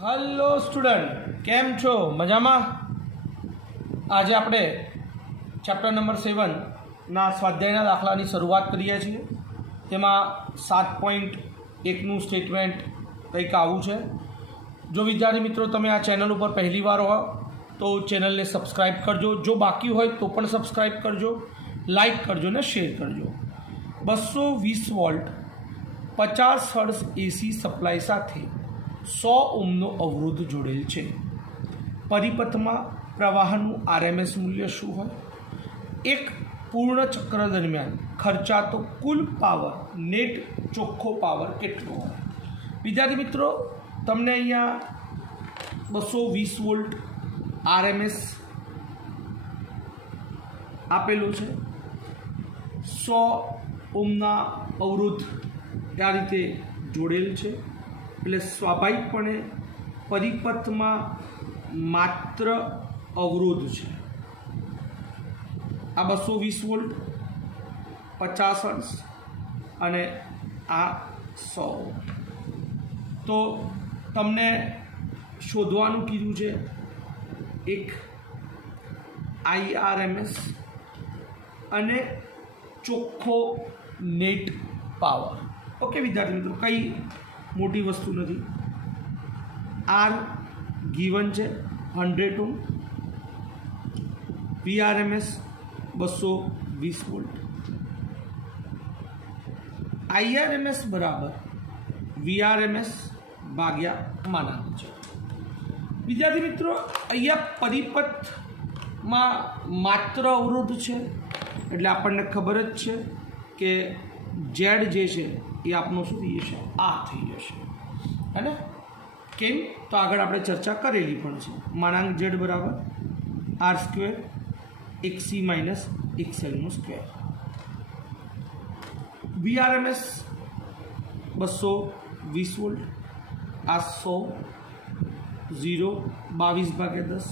Hello student, કેમ છો? મજામાં? આજે આપણે ચેપ્ટર નંબર 7ના સ્વાધ્યાયના દાખલાની શરૂઆત કરીએ છીએ. તેમાં 7.1નું સ્ટેટમેન્ટ કંઈક આવું છે. જો વિદ્યાર્થી મિત્રો તમે આ ચેનલ ઉપર પહેલી વાર હો તો ચેનલને સબસ્ક્રાઈબ કરજો. જો બાકી હોય તો પણ સબસ્ક્રાઈબ કરજો, લાઈક કરજો ને શેર કરજો. 220 વોલ્ટ 50 હર્ટ્ઝ એસી સપ્લાય સાથે 100 ઓહ્મનો અવરોધ જોડેલ છે. પરિપથમાં પ્રવાહનું આરએમએસ મૂલ્ય શું હોય? એક પૂર્ણ ચક્ર દરમિયાન ખર્ચાતો કુલ પાવર, નેટ ચોખ્ખો પાવર કેટલો હોય? વિદ્યાર્થી મિત્રો, તમને અહીંયા 220 વોલ્ટ આરએમએસ આપેલું છે. 100 ઓહ્મના અવરોધ આ રીતે જોડેલ છે. એટલે સ્વાભાવિકપણે પરિપથમાં માત્ર અવરોધ છે. આ 220 વોલ્ટ 50 હર્ટ્ઝ અને આ 100. તો તમને શોધવાનું કીધું છે એક આઈઆરએમએસ અને ચોખ્ખો નેટ પાવર. ઓકે વિદ્યાર્થી મિત્રો, કંઈ મોટી વસ્તુ નથી. આર ગીવન છે 100 ઓહ્મ, વીઆરએમએસ 220 વોલ્ટ. આઈઆરએમએસ બરાબર વીઆરએમએસ ભાગ્યા માનાંક છે. વિદ્યાર્થી મિત્રો, અહીંયા પરિપથમાં માત્ર અવરોધ છે એટલે આપણને ખબર જ છે કે ઝેડ જે છે એ આપણો શું થઈ જશે? આ થઈ જશે. હે ને? કેમ? તો આગળ આપણે ચર્ચા કરેલી પણ છે. માનાંક ઝેડ બરાબર આર સ્ક્વેર XC માઇનસ XLનો સ્ક્વેર. વીઆરએમએસ 220 વોલ્ટ, આ 100 0 22/10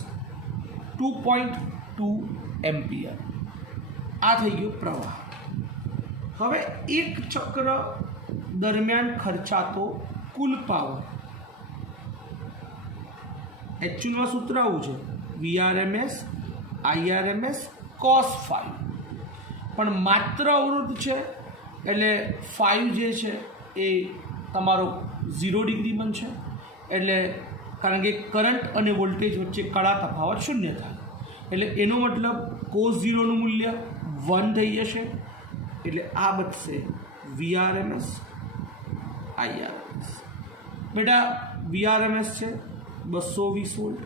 2.2 એમ્પિયર. આ થઈ ગયો પ્રવાહ. હવે એક ચક્ર દરમિયાન ખર્ચાતો કુલ પાવર, એકચ્યુઅલમાં સૂત્ર આવું છે વીઆરએમએસ આઈઆરએમએસ cos phi. પણ માત્ર અવરોધ છે એટલે phi જે છે એ તમારો 0 ડિગ્રી બનશે. એટલે કારણ કે કરંટ અને વોલ્ટેજ વચ્ચે કડા તફાવત શૂન્ય થાય. એટલે એનો મતલબ cos 0નું મૂલ્ય 1 થઈ જશે. એટલે આ બચશે વીઆરએમએસ આઈઆરએમએસ. બેટા વીઆરએમએસ છે 220 વોલ્ટ,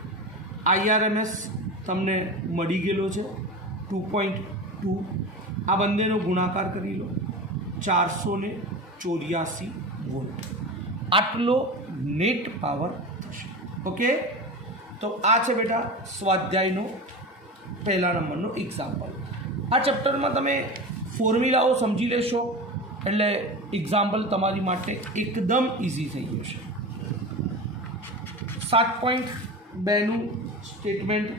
આઈઆરએમએસ તમને મળી ગયેલો છે 2.2. આ બંનેનો ગુણાકાર કરી લો, 484 વોલ્ટ. આટલો નેટ પાવર થશે. ઓકે, તો આ છે બેટા સ્વાધ્યાયનો પહેલા નંબરનો એક્ઝામ્પલ. આ ચેપ્ટરમાં તમે ફોર્મ્યુલાઓ સમજી લેશો એટલે એક્ઝામ્પલ તમારી માટે એકદમ ઇઝી થઈ જશે. 7.2નું સ્ટેટમેન્ટ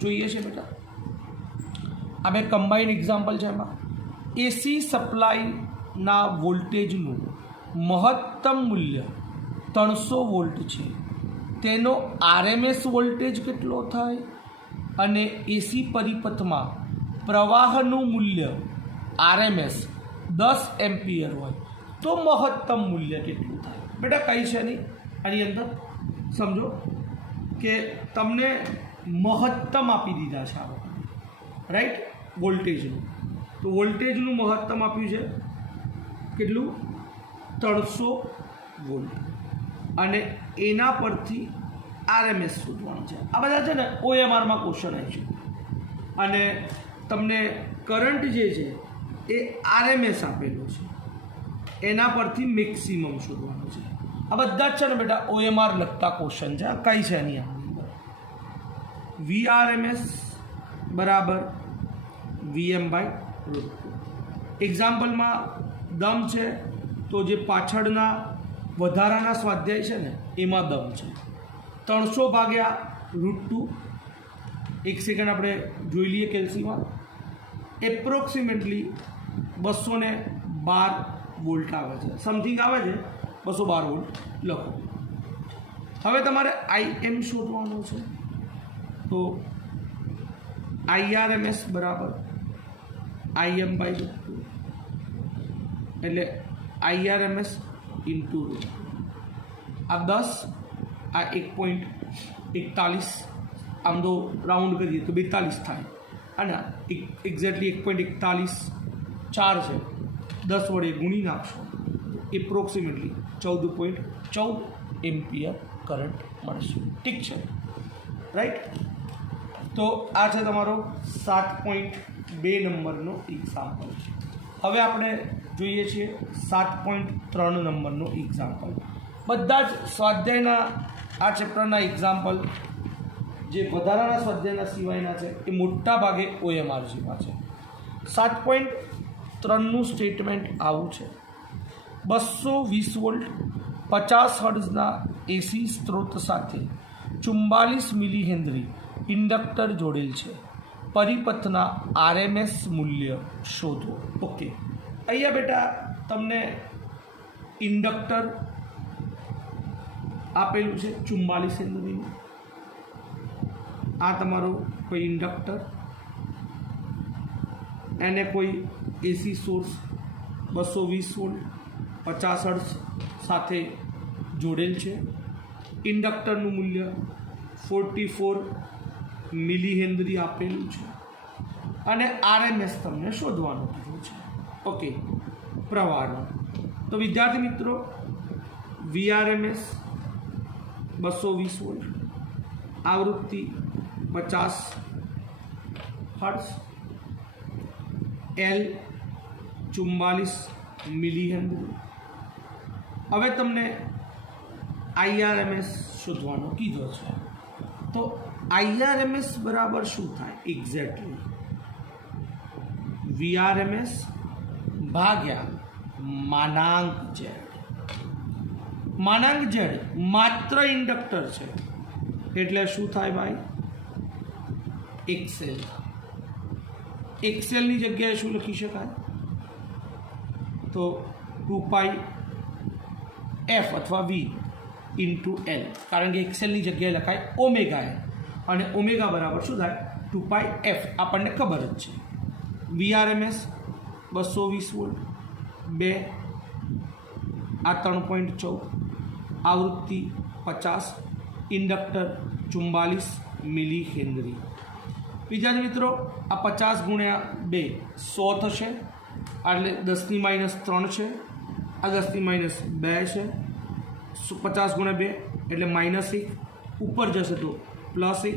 જોઈએ છે બેટા. આ બે કમ્બાઈન એક્ઝામ્પલ છે. એમાં એસી સપ્લાયના વોલ્ટેજનું મહત્તમ મૂલ્ય 300 વોલ્ટ છે. તેનો આરએમએસ વોલ્ટેજ કેટલો થાય? અને એસી પરિપથમાં પ્રવાહનું મૂલ્ય આરએમએસ 10 એમ્પિયર હોય તો મહત્તમ મૂલ્ય કેટલું થાય? બેટા કંઈ છે નહીં, આની અંદર સમજો કે તમને મહત્તમ આપી દીધા છે આ વખતે, રાઈટ? વોલ્ટેજનું. તો વોલ્ટેજનું મહત્તમ આપ્યું છે કેટલું? 300 વોલ્ટ. અને એના પરથી આરએમએસ શોધવાનું છે. આ બધા છે ને ઓએમઆરમાં ક્વેશ્ચન આવી છે. અને તમને કરંટ જે છે એ આરએમએસ આપેલો છે, એના પરથી મેક્સિમમ શોધવાનું છે. આ બધા જ છે ને બેટા ઓએમઆર લગતા ક્વેશ્ચન છે. કઈ છે એની અંદર? વીઆરએમએસ બરાબર VM/√2. એક્ઝામ્પલમાં દમ છે તો જે પાછળના વધારાના સ્વાધ્યાય છે ને એમાં દમ છે. 300/√2. એક સેકન્ડ આપણે જોઈ લઈએ કેલ્સીમાં. એપ્રોક્સિમેટલી 212 વોલ્ટ આવે છે. સમથિંગ આવે છે 212 વોલ્ટ લખો. હવે તમારે IM શોધવાનો છે, તો IRMS બરાબર IM બાય √2 એટલે IRMS ઇન્ટુ √2. આ 10 આ 1.41 આમ તો રાઉન્ડ કરીએ તો 42 થાય અને એક્ઝેક્ટલી 1.41 છે, 10 વડે ગુણી નાખશો એપ્રોક્સિમેટલી 14.14 એમ્પિયર કરંટ મળશે. ઠીક છે, રાઈટ. તો આ છે તમારો 7.2 નંબરનો એક્ઝામ્પલ. હવે આપણે જોઈએ છીએ 7.3 નંબરનો એક્ઝામ્પલ. બધા જ સ્વાધ્યાયના આ ચેપ્ટરના એક્ઝામ્પલ જે વધારાના સ્વાધ્યાયના સિવાયના છે એ મોટા ભાગે OMRGમાં છે. 7.3નું સ્ટેટમેન્ટ આવું છે: 220 વોલ્ટ 50 હર્ટ્ઝના એસી સ્ત્રોત સાથે 44 મિલી હેનરી ઇન્ડક્ટર જોડેલ છે. પરિપથના RMS મૂલ્ય શોધો. ઓકે, અહીંયા બેટા તમને ઇન્ડક્ટર આપેલું છે 44 હેનરીનું. આ તમારું કોઈ ઇન્ડક્ટર, એને કોઈ એસી સોર્સ 220 વોલ્ટ 50 હર્ટ્ઝ સાથે જોડેલ છે. ઇન્ડક્ટરનું મૂલ્ય 44 મિલી હેનરી આપેલું છે અને RMS તમને શોધવાનું કીધું છે. ઓકે, પ્રવાહનો તો વિદ્યાર્થી મિત્રો VRMS 220 વોલ્ટ, આવૃત્તિ 50 હર્ટ્ઝ, L 44 મિલી હેનરી. હવે તમને IRMS શોધવાનો કીધો છે, તો IRMS બરાબર શું થાય? એક્ઝેક્ટલી VRMS ભાગ્યા માનાંક Z. માનાંક Z માત્ર ઇન્ડક્ટર છે એટલે શું થાય ભાઈ? XL. XLની જગ્યાએ શું લખી શકાય? તો 2π F અથવા V ઇન્ટુ L, કારણ કે XLની જગ્યાએ લખાય ઓમેગા L અને ઓમેગા બરાબર શું થાય? 2π F. આપણને ખબર જ છે. VRMS 220 વોલ્ટ 2 આ 3.14, આવૃત્તિ 50, ઇન્ડક્ટર 44 મિલી હેનરી. વિદ્યાર્થી મિત્રો આ 50 ગુણ્યા 2 100 થશે, એટલે 10 - 3 છે, આ 10 - 2 છે. 50 ગુણ્યા 2 એટલે -1, ઉપર જશે તો +1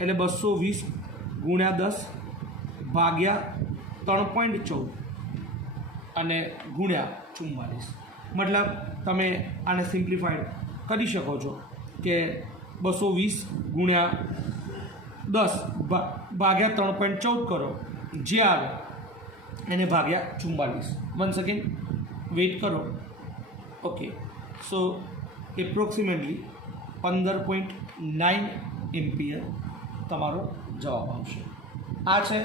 એટલે 220 ગુણ્યા 10 ભાગ્યા 3.14 અને ગુણ્યા 44. મતલબ તમે આને સિમ્પ્લિફાઈડ કરી શકો છો કે 220 ગુણ્યા 10 ભાગ્યા 3.14 કરો, જે આવે એને ભાગ્યા 44. 1 સેકન્ડ વેઇટ કરો. ઓકે, સો એપ્રોક્સિમેટલી 15.9 એમ્પિયર તમારો જવાબ આવશે. આ છે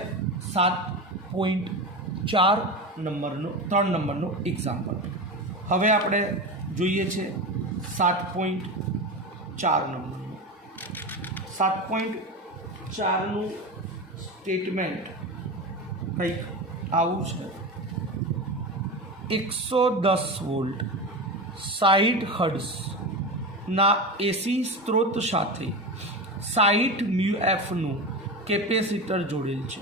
7.4 નંબરનો 3 નંબરનો એક્ઝામ્પલ. હવે આપણે જોઈએ છે 7.4 નંબરનું. 7.4નું સ્ટેટમેન્ટ કંઈક આવું છે: 110 વોલ્ટ 60 હર્ટ્ઝના એસી સ્ત્રોત સાથે 60 મ્યુએફનું કેપેસિટર જોડેલ છે.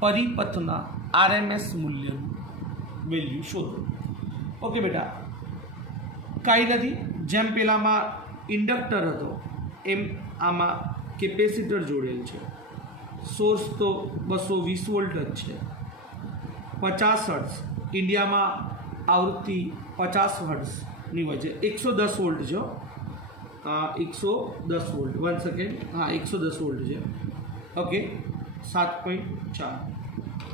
પરિપથના RMS મૂલ્યનું વેલ્યુ શોધો. ઓકે બેટા, કાંઈ નથી. જેમ પેલામાં ઇન્ડક્ટર હતો એમ આમાં કેપેસિટર જોડેલ છે. સોર્સ તો 220 વોલ્ટ જ છે. 50 હર્ટ્ઝ, ઇન્ડિયામાં આવૃત્તિ 50 હર્ટ્ઝની હોય છે. 110 વોલ્ટ છે. 110 વોલ્ટ. 1 સેકન્ડ, હા 110 વોલ્ટ છે. ઓકે, 7.4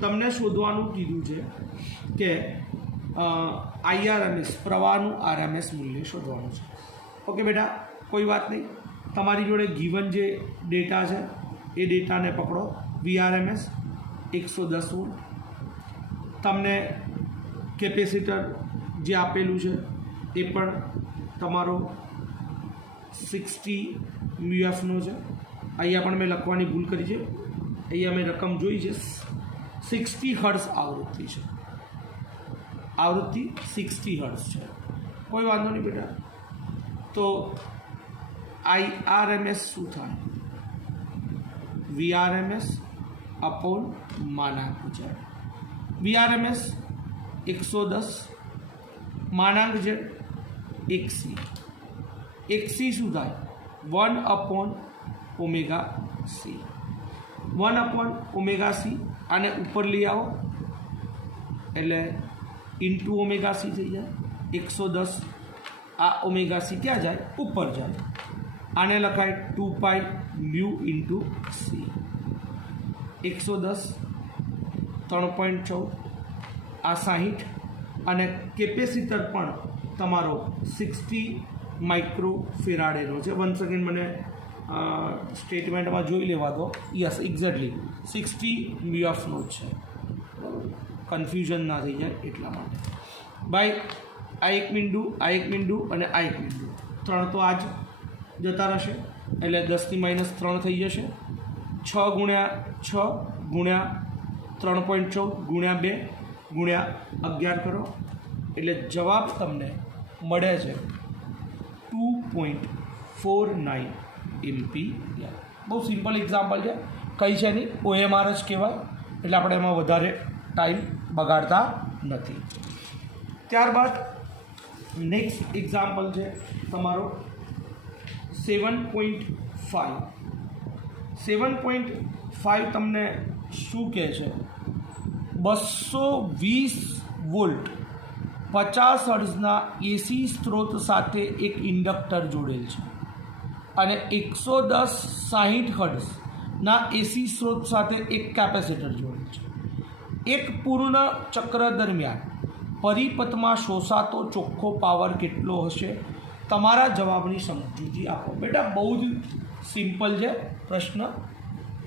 તમને શોધવાનું કીધું છે કે IRMS પ્રવાહનું RMS મૂલ્ય શોધવાનું છે. ઓકે બેટા, કોઈ વાત નહીં. તમારી જોડે ગીવન જે ડેટા છે એ ડેટાને પકડો. VRMS 110 વોલ્ટ, તમને કેપેસિટર જે આપેલું છે એ પણ તમારો 60 મ્યુએફનો છે. અહીંયા પણ મેં લખવાની ભૂલ કરી છે. અહીંયા મેં રકમ જોઈ છે. 60 હર્ટ્ઝ આવૃત્તિ છે. આવૃત્તિ 60 હર્ટ્ઝ છે. કોઈ વાંધો નહીં બેટા. તો IRMS શું થાય? VRMS અપોન માનાંક z. VRMS 110 માનાંક z 1c. 1c શું થાય? 1/ωc. 1/ωc આને ઉપર લઈ આવો એટલે ઇન્ટુ ωc થઈ જાય. 110 આ ωc ક્યાં જાય? ઉપર જાય. આને લખાય 2π મ્યુ ઇન્ટુ c. 110 3.14 આ 60 અને કેપેસિટર પણ તમારો 60 માઇક્રોફેરાડેનો છે. 1 સેકન્ડ મને સ્ટેટમેન્ટમાં જોઈ લેવા દો. યસ, એક્ઝેક્ટલી 60 મ્યુએફનો જ છે. કન્ફ્યુઝન ના થઈ જાય એટલા માટે. ભાઈ આ એક બિંદુ, આ એક બિંદુ અને આ એક બિંદુ, ત્રણ તો આ જ જતા રહેશે એટલે 10⁻³ થઈ જશે. 6 ગુણ્યા 6 ગુણ્યા 3.14 ગુણ્યા 2 ગુણ્યા 11 કરો એટલે જવાબ તમને મળે છે 2.49 એમ્પિયર. બહુ સિમ્પલ એક્ઝામ્પલ છે, કંઈ છે નહીં, OMR જ કહેવાય એટલે આપણે એમાં વધારે ટાઈમ બગાડતા નથી. ત્યારબાદ નેક્સ્ટ એક્ઝામ્પલ છે તમારો 7.5. 7.5 તમને શું કહે છે? 220 વોલ્ટ 50 હર્ટ્ઝના AC સ્ત્રોત સાથે એક ઇન્ડક્ટર જોડેલ છે અને 110 60 હર્ટ્ઝના AC સ્ત્રોત સાથે એક કેપેસિટર જોડેલ છે. એક પૂર્ણ ચક્ર દરમિયાન પરિપથમાં શોષાતો ચોખ્ખો પાવર કેટલો હશે? તમારા જવાબની સમજૂતી આપો. બેટા બહુ જ સિમ્પલ છે પ્રશ્ન.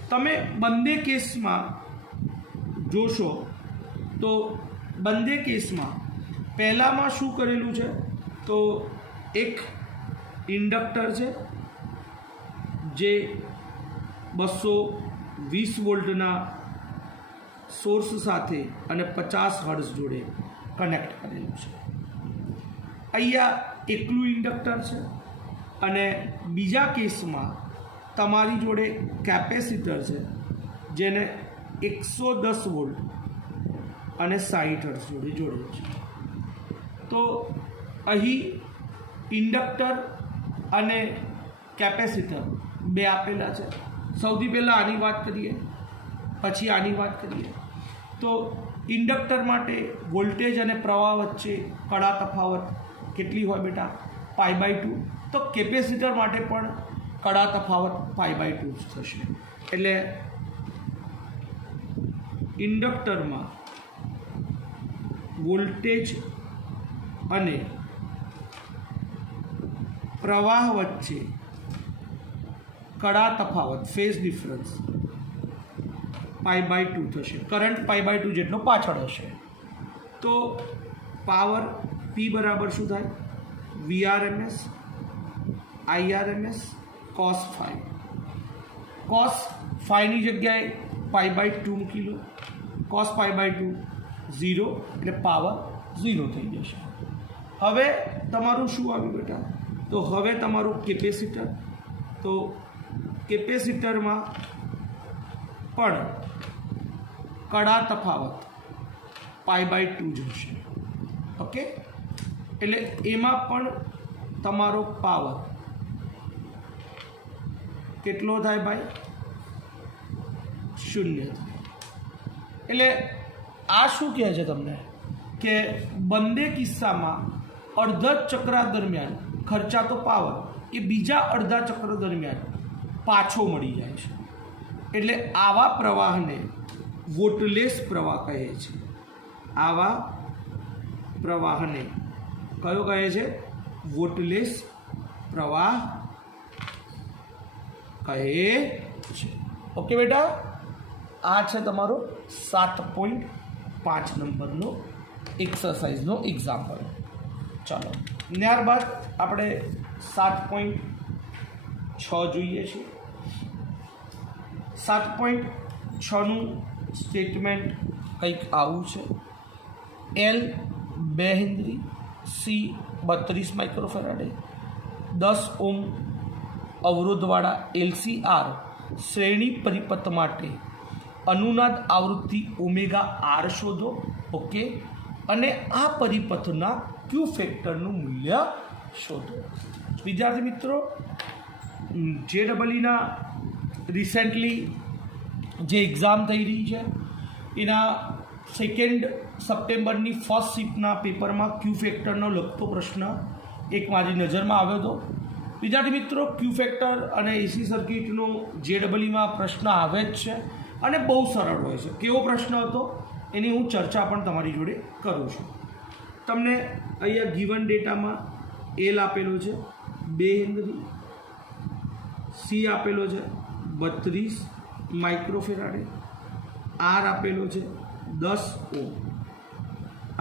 તમે બંને કેસમાં જોશો તો બંને કેસમાં પહેલામાં શું કરેલું છે? તો એક ઇન્ડક્ટર છે જે 220 વોલ્ટના સોર્સ સાથે અને 50 હર્ટ્ઝ જોડે કનેક્ટ કરેલું છે. અહીંયા એકલું ઇન્ડક્ટર છે અને બીજા કેસમાં તમારી જોડે કેપેસિટર છે જેને 110 વોલ્ટ અને 60 હર્ટ્ઝ જોડે જોડેલું છે. તો અહીં ઇન્ડક્ટર અને કેપેસિટર બે આપેલા છે. સૌથી પહેલાં આની વાત કરીએ, પછી આની વાત કરીએ. તો ઇન્ડક્ટર માટે વોલ્ટેજ અને પ્રવાહ વચ્ચે કડા તફાવત કેટલી હોય બેટા? π/2. તો કેપેસિટર માટે પણ કડા તફાવત π/2 થશે. એટલે ઇન્ડક્ટરમાં વોલ્ટેજ અને પ્રવાહ વચ્ચે કડા તફાવત ફેઝ ડિફરન્સ π/2 થશે. કરંટ π/2 જેટલો પાછળ હશે. તો પાવર P બરાબર શું થાય? VRMS IRMS cos phi. cos phi ની જગ્યાએ π/2 મૂકી લો. cos π/2 0 એટલે પાવર 0 થઈ જશે. હવે તમારું શું આવ્યું બેટા? તો હવે તમારું કેપેસિટર. તો કેપેસિટરમાં પણ કડા તફાવત π/2 જ હશે. ઓકે, એટલે એમાં પણ તમારો પાવર કેટલો થાય ભાઈ? 0 થાય. એટલે આ શું કહે છે તમને કે બંને કિસ્સામાં અડધા ચક્ર દરમિયાન ખર્ચાતો પાવર એ બીજા અડધા ચક્ર દરમિયાન પાછો મળી જાય છે. એટલે આવા પ્રવાહને વોટલેસ પ્રવાહ કહે છે. આવા પ્રવાહને કયો કહે છે? વોટલેસ પ્રવાહ કહે છે. ઓકે બેટા, આ છે તમારો 7.5 નંબરનો એક્સરસાઇઝનો એક્ઝામ્પલ. ચાલો ત્યારબાદ આપણે 7.6 6 જોઈએ છે. 7.6નું સ્ટેટમેન્ટ કંઈક આવું છે. એલ 2 હેનરી, સી 32 માઇક્રોફેરાડે, 10 ઓમ અવરોધવાળા LCR શ્રેણી પરિપથ માટે અનુનાદ આવૃત્તિ ઓમેગા આર શોધો. ઓકે, અને આ પરિપથના ક્યુ ફેક્ટરનું મૂલ્ય શોધો. વિદ્યાર્થી મિત્રો, JEEના રિસેન્ટલી જે એક્ઝામ થઈ રહી છે એના 2 સપ્ટેમ્બરની ફર્સ્ટ શિફ્ટના પેપરમાં ક્યુ ફેક્ટરનો લગતો પ્રશ્ન એક મારી નજરમાં આવ્યો હતો. વિદ્યાર્થી મિત્રો, ક્યુ ફેક્ટર અને એસી સર્કિટનો JEEમાં પ્રશ્ન આવે જ છે અને બહુ સરળ હોય છે. કેવો પ્રશ્ન હતો એની હું ચર્ચા પણ તમારી જોડે કરું છું. તમને અહીંયા ગિવન ડેટામાં એલ આપેલો છે 2 હેનરી, સી આપેલો છે 32 માઇક્રોફેરાડે, આર આપેલો છે 10 ઓમ,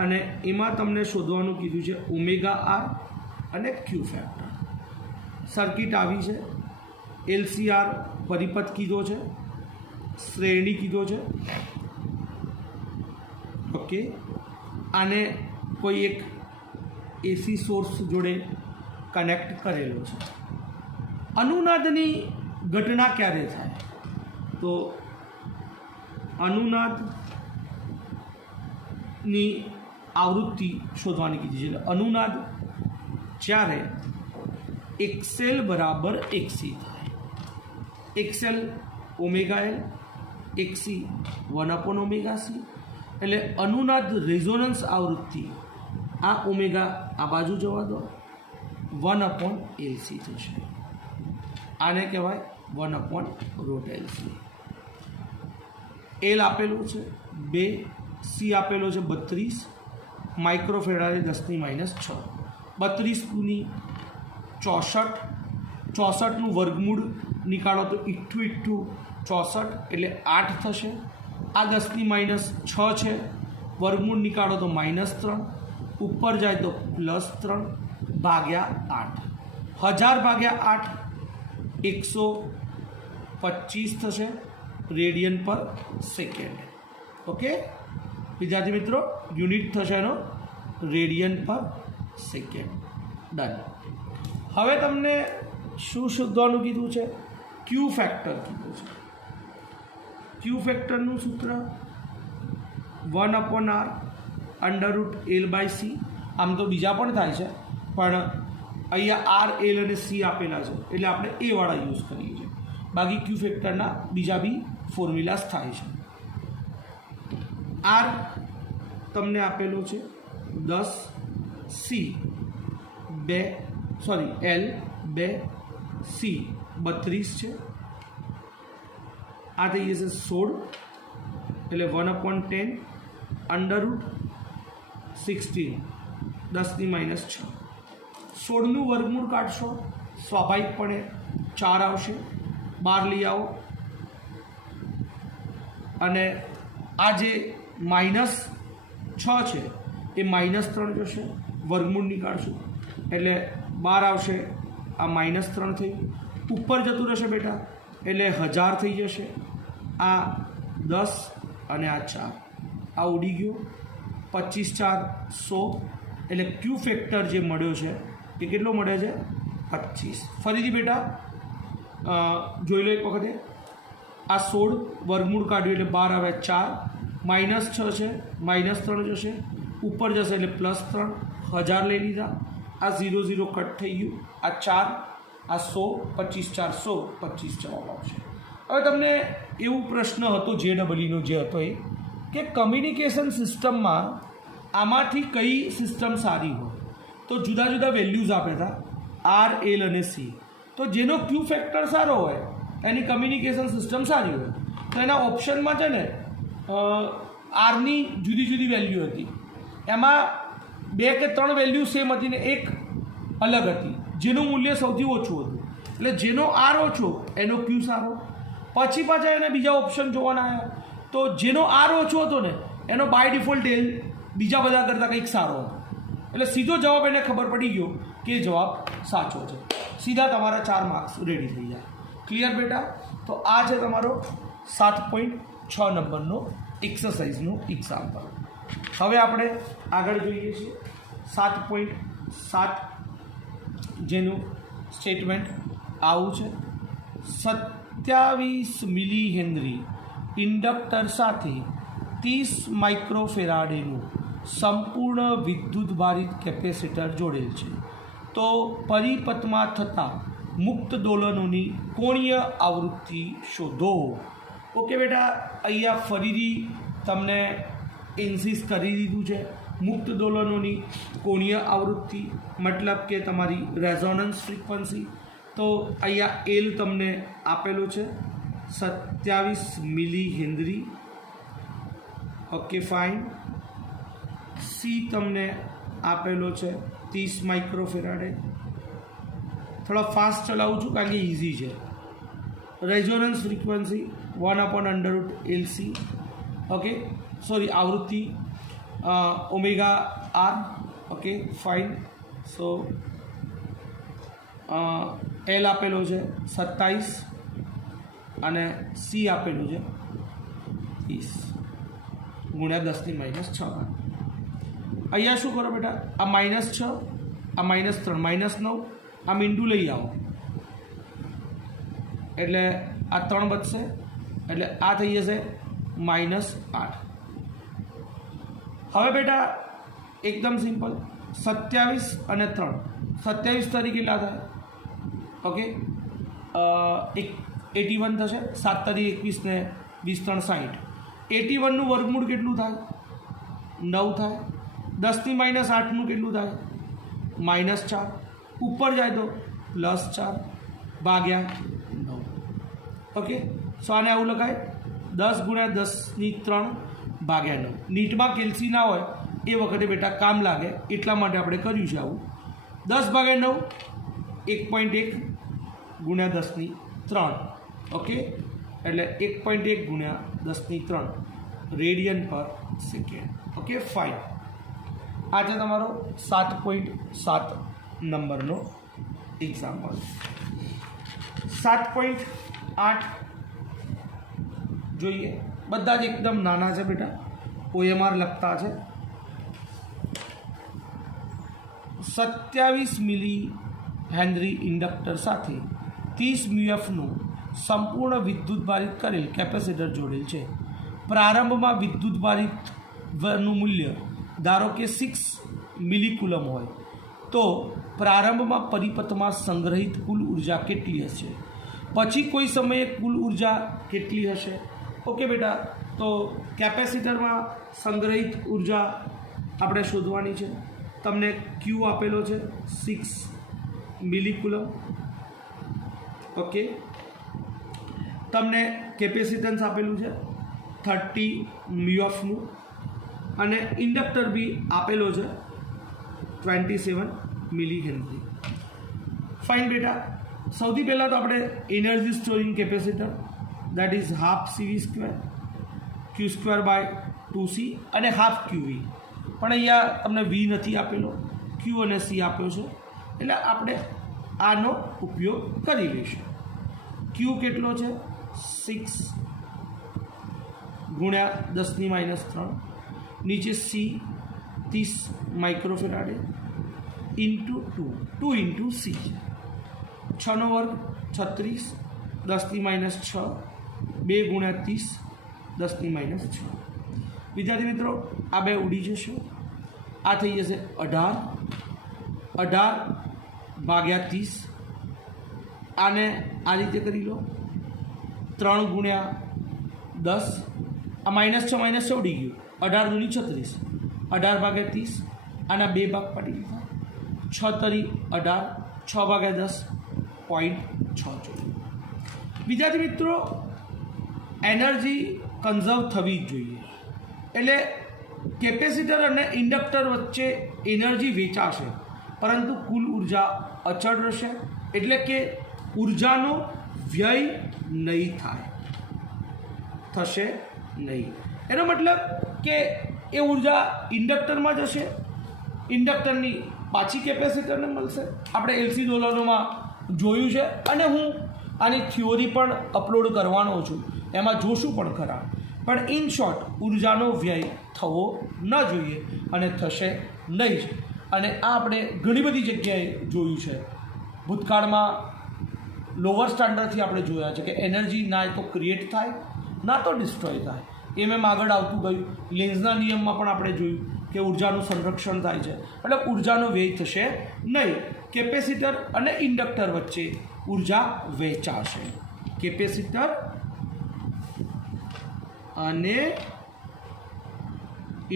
અને એમાં તમને શોધવાનું કીધું છે ઓમેગા આર અને ક્યુ ફેક્ટર. સર્કિટ આવી છે, LCR પરિપથ કીધો છે, શ્રેણી કીધો છે. ઓકે, આને કોઈ એક એસી સોર્સ જોડે કનેક્ટ કરેલો છે. અનુનાદની ઘટના ક્યારે થાય? તો અનુનાદની આવૃત્તિ શોધવાની કીધી છે. એટલે અનુનાદ જ્યારે XL બરાબર XC થાય. XL omega L, XC 1/ωc. એટલે અનુનાદ રેઝોનન્સ આવૃત્તિ આ ઓમેગા આ બાજુ જવા દો, 1/LC થશે. આને કહેવાય 1/√LC. એલ આપેલું છે 2, સી આપેલો છે 32 માઇક્રોફેરાડે 10⁻⁶. 32 × 64, 64નું વર્ગમૂળ નીકાળો તો 8 × 64 એટલે 8 થશે. આ 10⁻⁶ છે, વર્ગમૂળ નીકાળો તો -3, ઉપર જાય તો +3 ભાગ્યા 8. 1000 ભાગ્યા 8 125 થશે રેડિયન પર સેકન્ડ. ઓકે વિદ્યાર્થી મિત્રો, યુનિટ થશે એનો રેડિયન પર સેકન્ડ. ડન. હવે તમને શું શોધવાનું કીધું છે? ક્યુ ફેક્ટર કીધું છે. ક્યુ ફેક્ટરનું સૂત્ર 1/r √L/C. આમ તો બીજા પણ થાય છે, પણ અહીંયા R, L અને C આપેલા છે એટલે આપણે એ વાળા યુઝ કરીએ છીએ. બાકી ક્યુ ફેક્ટરના બીજા બી ફોર્મ્યુલાસ થાય છે. R તમને આપેલો છે 10, C 2 L 2, C 32 છે. આ થઈ જશે 16 એટલે 1/10 √16 10⁻⁶. 16નું વર્ગમૂળ કાઢશો, સ્વાભાવિકપણે 4 આવશે. 12 લઈ આવો અને આ જે -6 છે એ -3 જશે, વર્ગમૂળ નીકાળશું એટલે 12 આવશે. આ -3 થઈ ઉપર જતું રહેશે બેટા એટલે 1000 થઈ જશે. આ 10 અને આ 4 આ ઉડી ગયો. 25 × 4 100 એટલે ક્યુ ફેક્ટર જે મળ્યો છે એ કેટલો મળે છે? 25. ફરીથી બેટા જોઈ લો એક વખતે. આ 16 વર્ગમૂળ કાઢ્યું એટલે 12 આવે 4, -6 છે -3 જશે, ઉપર જશે એટલે +3, 1000 લઈ લીધા. આ 0 0 કટ થઈ ગયું. આ 4, આ 100, 25 × 4 100, 25 જવાબ આવશે. હવે તમને એવું પ્રશ્ન હતો JEEનો જે હતો એ કે કમ્યુનિકેશન સિસ્ટમમાં આમાંથી કઈ સિસ્ટમ સારી હોય? તો જુદા જુદા વેલ્યુઝ આપ્યા હતા R, L અને C. તો જેનો ક્યુ ફેક્ટર સારો હોય એની કમ્યુનિકેશન સિસ્ટમ સારી હોય. તો એના ઓપ્શનમાં છે ને આરની જુદી જુદી વેલ્યુ હતી, એમાં 2 કે 3 વેલ્યુ સેમ હતી ને એક અલગ હતી જેનું મૂલ્ય સૌથી ઓછું હતું. એટલે જેનો R ઓછો એનો ક્યુ સારો. પછી પાછા એને બીજા ઓપ્શન જોવાના આવ્યા તો જેનો R ઓછો હતો ને એનો બાય ડિફોલ્ટ L બીજા બધા કરતાં કંઈક સારો હતો. એટલે સીધો જવાબ એને ખબર પડી ગયો કે જવાબ સાચો છે. સીધા તમારા 4 માર્ક્સ રેડી થઈ જાય. ક્લિયર બેટા? તો આ છે તમારો 7.6 નંબરનો એક્સરસાઇઝનું એક્ઝામ્પલ. હવે આપણે આગળ જોઈએ છીએ 7.7, જેનું સ્ટેટમેન્ટ આવું છે. 27 મિલી હેનરી ઇન્ડક્ટર સાથે 30 માઇક્રોફેરાડેનું સંપૂર્ણ વિદ્યુત ભારિત કેપેસિટર જોડેલ છે. તો પરિપથમાં થતા મુક્ત દોલનોની કોણીય આવૃત્તિ શોધો. ઓકે બેટા, અહીંયા ફરીથી તમને ઇન્સિસ કરી દીધું છે. મુક્ત દોલનોની કોણીય આવૃત્તિ મતલબ કે તમારી રેઝોનન્સ ફ્રીક્વન્સી. તો અહીંયા એલ તમને આપેલો છે 27 milli henry. Okay fine. C તમને આપેલો છે 30 માઇક્રોફેરાડે. થોડા ફાસ્ટ ચલાવું છું કારણ કે ઇઝી છે. Resonance frequency 1/√LC. Okay, sorry, આવૃત્તિ omega R. Okay fine. So L આપેલો છે 27 અને સી આપેલું છે 30 ગુણ્યા 10⁻6. અહીંયા શું કરો બેટા, આ -6, આ -3, -9, આ મીંડું લઈ આવો એટલે આ 3 બચશે, એટલે આ થઈ જશે -8. હવે બેટા એકદમ સિમ્પલ, 27 અને 3, 27 તારીખ કેટલા થાય? ઓકે, 81 થશે. 7 તારીખ 21 ને 20 3 60. 81નું વર્ગમૂળ કેટલું થાય? 9 થાય. 10⁻8નું કેટલું થાય? -4. ઉપર જાય તો +4 ભાગ્યા 9. ઓકે, સો આને આવું લખાય 10 ગુણ્યા 10⁻3 ભાગ્યા 9. નીટમાં કેલ્સી ના હોય એ વખતે બેટા કામ લાગે એટલા માટે આપણે કર્યું છે આવું. 10 ભાગ્યા 9 1.1 ગુણ્યા 10⁻3. ઓકે, એટલે 1.1 ગુણ્યા 10⁻3 રેડિયન પર સેકન્ડ. Okay fine. આ છે તમારો 7.7 નંબરનો એક્ઝામ્પલ. 7.8 જોઈએ. બધા જ એકદમ નાના છે બેટા, OMR લખતા છે. 27 મિલી હેનરી ઇન્ડક્ટર સાથે 30 મ્યુએફનું સંપૂર્ણ વિદ્યુત ભારિત કરેલ કેપેસિટર જોડેલ છે. પ્રારંભમાં વિદ્યુત ભારિતનું મૂલ્ય ધારો કે 6 મિલીકુલમ હોય તો પ્રારંભમાં પરિપથમાં સંગ્રહિત કુલ ઉર્જા કેટલી હશે? પછી કોઈ સમયે કુલ ઉર્જા કેટલી હશે? ઓકે બેટા, તો કેપેસિટરમાં સંગ્રહિત ઉર્જા આપણે શોધવાની છે. તમને ક્યુ આપેલો છે 6 મિલીકુલમ. ઓકે, તમને કેપેસિટન્સ આપેલું છે 30 મ્યુએફનું અને ઇન્ડક્ટર બી આપેલો છે 27 મિલી હેનરી. ફાઇન બેટા, સૌથી પહેલાં તો આપણે energy storing capacitor that is ½ CV²Q²/2C અને ½ QV. પણ અહીંયા તમને V નથી આપેલો, Q અને C આપ્યો છે, એટલે આપણે આનો ઉપયોગ કરી લઈશું. Q કેટલો છે? 6 ગુણ્યા 10⁻3. નીચે C 30 માઇક્રોફેરાડે ઇન્ટુ 2 ઇન્ટુ C. 6 નો વર્ગ 36, 10⁻6, 2 ગુણ્યા 30, 10⁻6. વિદ્યાર્થી મિત્રો, આ બે ઉડી જશે. આ થઈ જશે 18 ભાગ્યા 30. આને આ રીતે કરી લો, 3 ગુણ્યા 10. આ -6 ઉડી ગયું, 18 દૂની 36, 18 ભાગ્યા 30. આના 2 ભાગ પાડી દીધા, 6 તરી 18, 6 ભાગ્યા 10 0.6 જોઈએ. વિદ્યાર્થી મિત્રો, એનર્જી કન્ઝર્વ થવી જ જોઈએ. એટલે કેપેસિટર અને ઇન્ડક્ટર વચ્ચે એનર્જી વેચાશે પરંતુ કુલ ઉર્જા અચળ રહેશે. એટલે કે ઉર્જાનો વ્યય નહીં થશે નહીં. એનો મતલબ કે એ ઉર્જા ઇન્ડક્ટરમાં જશે, ઇન્ડક્ટરની પાછી કેપેસિટરને મળશે. આપણે એલસી દોલનોમાં જોયું છે અને હું આની થિયોરી પણ અપલોડ કરવાનો છું, એમાં જોશું પણ ખરા. પણ ઇન શોર્ટ ઉર્જાનો વ્યય થવો ન જોઈએ અને થશે નહીં જ. અને આ આપણે ઘણી બધી જગ્યાએ જોયું છે. ભૂતકાળમાં લોઅર સ્ટાન્ડર્ડથી આપણે જોયા છે કે એનર્જી ના તો ક્રિએટ થાય ના તો ડિસ્ટ્રોય થાય. એમ આગળ આવતું ગયું. લેન્ઝના નિયમમાં પણ આપણે જોયું કે ઉર્જાનું સંરક્ષણ થાય છે, એટલે ઉર્જાનો વ્યય થશે નહીં. કેપેસિટર અને ઇન્ડક્ટર વચ્ચે ઉર્જા વહેંચાશે. કેપેસિટર અને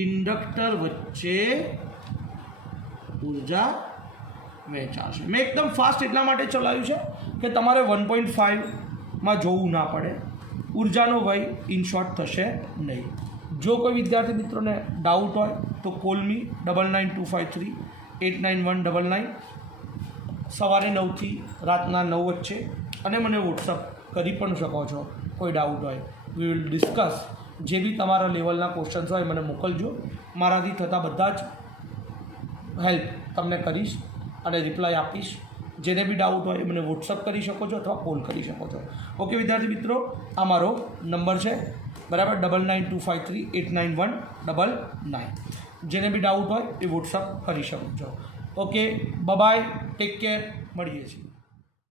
ઇન્ડક્ટર વચ્ચે ઉર્જા વહેંચાશે. મેં એકદમ ફાસ્ટ એટલા માટે ચલાવ્યું છે કે તમારે 1.5માં જોવું ના પડે. ઉર્જાનો વ્યય ઇન શોર્ટ થશે નહીં. જો કોઈ વિદ્યાર્થી મિત્રોને ડાઉટ હોય તો કોલ મી 9925389199 સવારે 9થી રાતના 9 વચ્ચે, અને મને વોટ્સઅપ કરી પણ શકો છો. કોઈ ડાઉટ હોય વી વિલ ડિસ્કસ. જે બી તમારા લેવલના ક્વેશ્ચન્સ હોય મને મોકલજો. મારાથી થતા બધા જ હેલ્પ તમને કરીશ અને રિપ્લાય આપીશ. જેને બી ડાઉટ હોય એ મને વોટ્સઅપ કરી શકો છો અથવા કોલ કરી શકો છો. ઓકે વિદ્યાર્થી મિત્રો, આ મારો નંબર છે બરાબર 9925389199. જેને બી ડાઉટ હોય એ વોટ્સઅપ કરી શકો છો. ઓકે બાય, ટેક કેર, મળીએ છીએ.